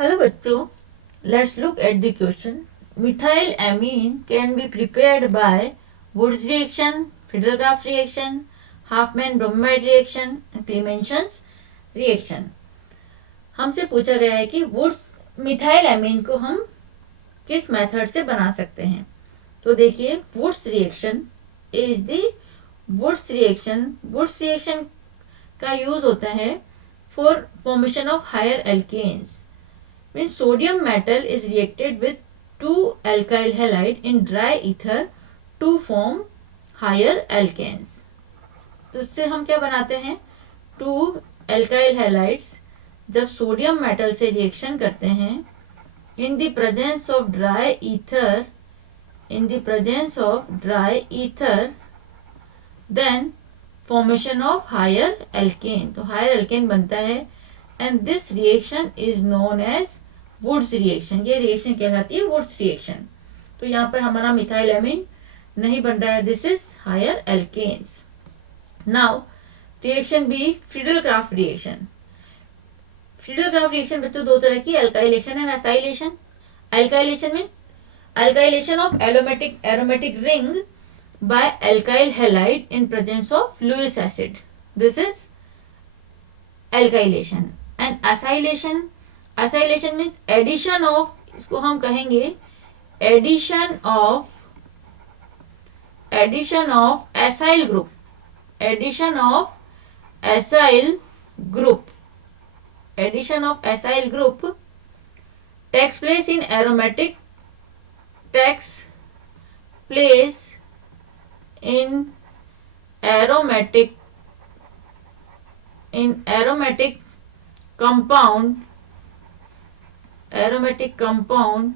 Hello बच्चों, let's look at the question. Methyl amine can be prepared by Wurtz reaction, Friedel Crafts reaction, Hofmann bromide reaction, Clemmensen's reaction. हमसे पूछा गया है कि woods methyl amine को हम किस मेथड से बना सकते हैं. तो देखिए, Wurtz reaction is the Wurtz reaction का यूज होता है for formation of higher alkanes. Means sodium metal is reacted with two alkyl halide in dry ether to form higher alkanes. तो इससे हम क्या बनाते हैं, टू एल्काइल हैलाइड्स जब सोडियम मेटल से रिएक्शन करते हैं in the presence of dry ether then formation of higher alkane. तो हायर एल्केन बनता है and this reaction is known as Wurtz reaction. ये रिएक्शन कहलाती है वुड्स रिएक्शन. तो यहाँ पर हमारा मिथाइल एमीन नहीं बन रहा है, this is higher alkanes. Now reaction b, Friedel Crafts reaction. Friedel Crafts reaction बच्चों दो तरह की, alkylation and acylation. Alkylation means alkylation of aromatic ring by alkyl halide in presence of Lewis acid. This is alkylation. And acylation means addition of, इसको हम कहेंगे addition of acyl group. Addition of acyl group takes place in aromatic compound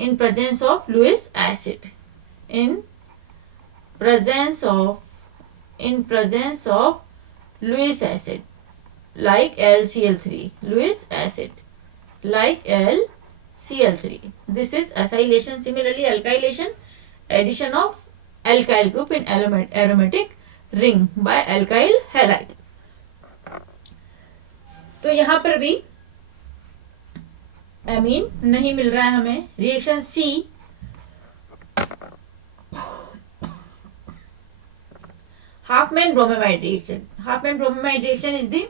in presence of Lewis acid. In presence of Lewis acid, like LCl3. Lewis acid like LCl3. This is acylation. Similarly, alkylation, addition of alkyl group in aromatic ring by alkyl halide. तो यहाँ पर भी amine नहीं मिल रहा है हमें. Reaction c, Hofmann bromide reaction. Hofmann bromide reaction is the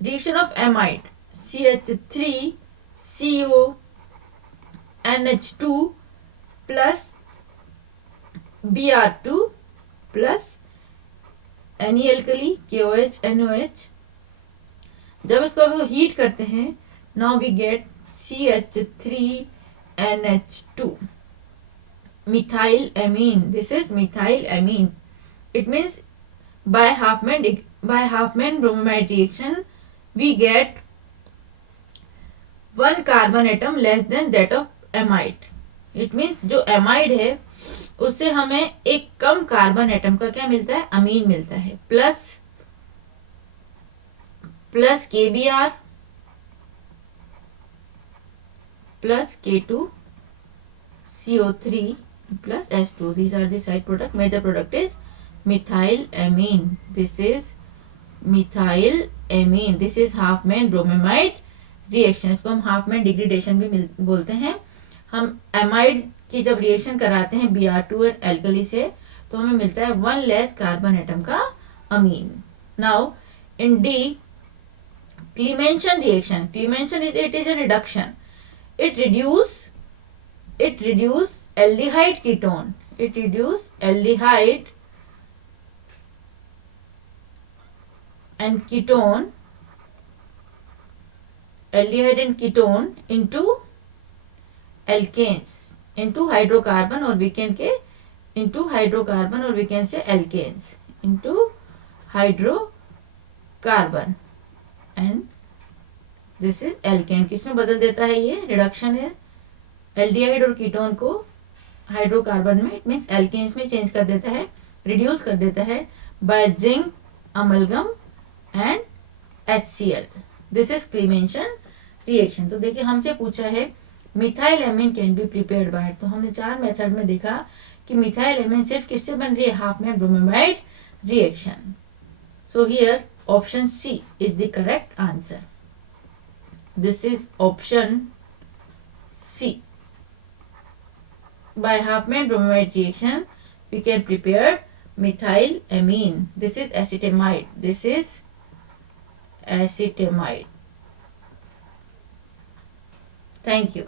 reaction of amide CH3CO NH2 plus Br2 plus Ni alkali KOH NOH. जब इसको हम हीट करते हैं, now we get CH3NH2 methyl amine. This is methyl amine. It means by Huffman bromide reaction we get one carbon atom less than that of amide. It means जो amide है उससे हमें एक कम कार्बन एटम का क्या मिलता है, अमीन मिलता है. Plus KBr plus K2CO3 plus S2. These are the side product. Major product is methyl amine. This is methyl amine. This is Hopman bromide reaction. इसको हम हाफमैन डिग्रेडेशन भी बोलते हैं. हम एमाइड की जब रिएक्शन कराते हैं Br2 एल्कली से तो हमें मिलता है वन लेस कार्बन एटम का amine. Now in D, Clemmensen reaction. Clemmensen is a reduction. It reduce aldehyde ketone. It reduce aldehyde and ketone into alkanes, into hydrocarbon, or we can say alkanes, into hydrocarbon. And this is alkane. किसमें बदल देता है, ये reduction है aldehyde और ketone को hydrocarbon में, it means alkanes में चेंज कर देता है, रिड्यूस कर देता है by zinc amalgam and HCl. This is Clemmensen reaction. तो देखिए हमसे पूछा है methyl amine can be prepared by. तो हमने चार मेथड में देखा कि मिथाइल एमीन सिर्फ किससे बन रही है, Hofmann bromide reaction. So here option c is the correct answer. This is option C. By Huffman bromide reaction, we can prepare methylamine. This is acetamide. This is acetamide. Thank you.